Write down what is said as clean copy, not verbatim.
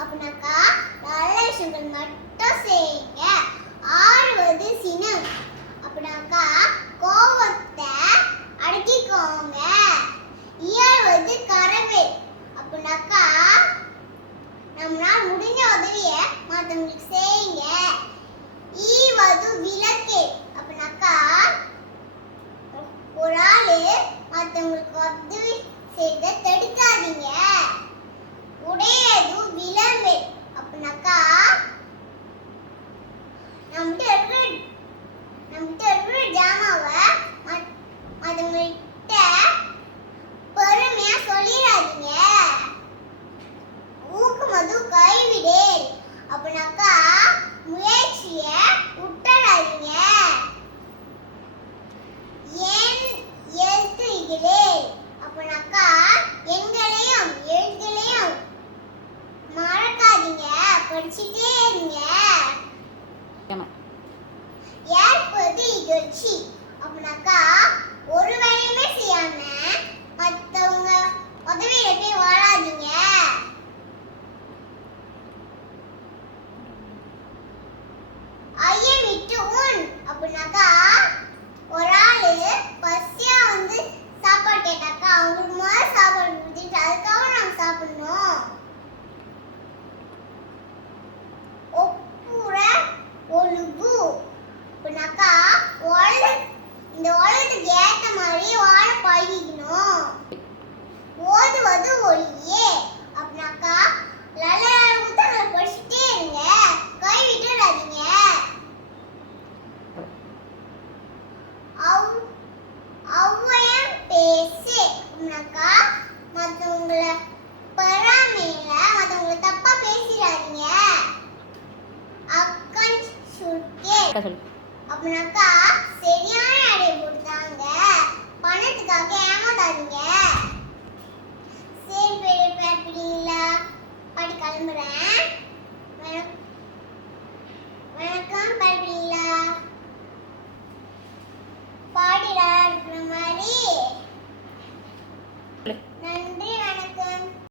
அப்படின்னாக்கா நல்ல விஷயங்கள் மட்டும் செய்யுங்க. ஆறுவது சினம் அப்படின்னாக்கா கோபத்தை அடக்கிக்கோங்க. இயல்வது கரவே அப்படின்னாக்கா நம்மளால முடிஞ்ச உதவியை மற்றவங்களுக்கு செய்யுங்க. ஈவது விளக்கு அப்படின்னாக்கா ஒரு ஆளு மற்றவங்களுக்கு உதவி செய்த தடுக்காதீங்க. உடையது விளம்பு அப்படின்னாக்கா நம்மகிட்ட இருக்கிற ஜாமாவை மற்றவங்கள்ட்ட பெருமையா சொல்லிடாதீங்க. ஊக்கமது கைவிடு அப்படின்னாக்கா முயற்சிய விட்டுடாதீங்க. ஏன் எழுத்துகளே அப்படின்னாக்கா எண்களையும் எழுத்துகளையும் மறக்காதீங்க, படிச்சுட்டே இருங்க. ஏற்பது இகழ்ச்சி அப்படின்னாக்கா ஒரு வேலையுமே செய்யாம மற்றவங்க உதவியில போய் வாழாதீங்க. ஐயமிட்டு உன் அப்படின்னாக்கா ஒரு ஆளு பசியா சாப்பாடு கேட்டாக்கா அவங்களுக்கு முதல்ல சாப்பாடு கொடுத்துட்டு அதுக்காக நாங்க சாப்பிடணும். ஒப்புற ஒழுகு அப்படின்னாக்கா இந்த உலகத்துக்கு ஏத்த மாதிரி வாழ பழகிக்கணும். ஓதுவது ஒளியே அப்படின்னாக்கா நல்ல புத்தகங்களை படிச்சுட்டே இருங்க, கை விட்டுடாதீங்க. அவ்வையம் பேசு அப்படின்னாக்கா மற்றவங்களை பெறாமையில மற்றவங்களை தப்பா பேசிடாதீங்க. அக்கன் சுட்டே அப்படின்னாக்கா சரியான அடைய கொடுத்தாங்க, பணத்துக்காக ஏமாத்தாதீங்க. சரி பேப்பிங்களா பாடி கிளம்புறேன். வணக்கம் பேப்பிங்களா.